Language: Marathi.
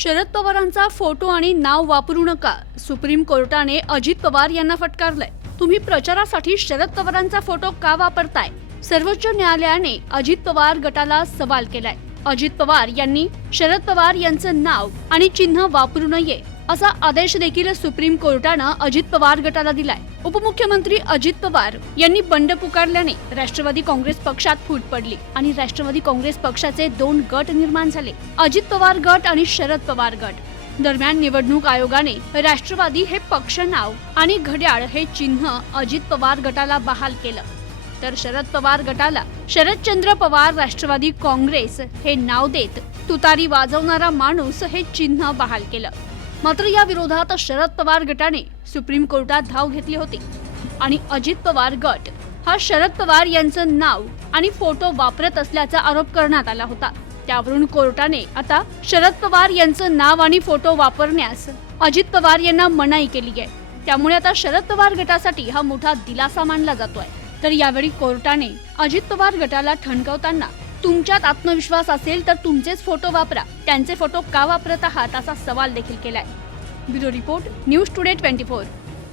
शरद पवारांचा फोटो आणि नाव वापरू नका. सुप्रीम कोर्टाने अजित पवार यांना फटकारलंय. तुम्ही प्रचारासाठी शरद पवारांचा फोटो का वापरताय? सर्वोच्च न्यायालयाने अजित पवार गटाला सवाल केलाय. अजित पवार यांनी शरद पवार यांचं नाव आणि चिन्ह वापरू नये. असा आदेश देखील सुप्रीम कोर्टानं अजित पवार गटाला दिलाय. उपमुख्यमंत्री अजित पवार यांनी बंड पुकारल्याने राष्ट्रवादी काँग्रेस पक्षात फूट पडली आणि राष्ट्रवादी काँग्रेस पक्षाचे दोन गट निर्माण झाले. अजित पवार गट आणि शरद पवार गट. दरम्यान निवडणूक आयोगाने राष्ट्रवादी हे पक्ष नाव आणि घड्याळ हे चिन्ह अजित पवार गटाला बहाल केलं. तर शरद पवार गटाला शरदचंद्र पवार राष्ट्रवादी काँग्रेस हे नाव देत तुतारी वाजवणारा माणूस हे चिन्ह बहाल केलं. मात्र या विरोधात शरद पवार गटाने सुप्रीम कोर्टात धाव घेतली होती. आणि अजित पवार गट हा शरद पवार यांचं नाव आणि फोटो वापरत असल्याचा आरोप करण्यात आला होता. त्यावरून कोर्टाने आता शरद पवार यांचं नाव आणि फोटो वापरण्यास अजित पवार यांना मनाई केली आहे. त्यामुळे आता शरद पवार गटासाठी हा मोठा दिलासा मानला जातोय. तर यावेळी कोर्टाने अजित पवार गटाला ठणकावताना तुमच्यात आत्मविश्वास असेल तर तुमचेच फोटो वापरा. त्यांचे फोटो का वापरत आहात असा सवाल देखील केलाय. Bureau report news today twenty four.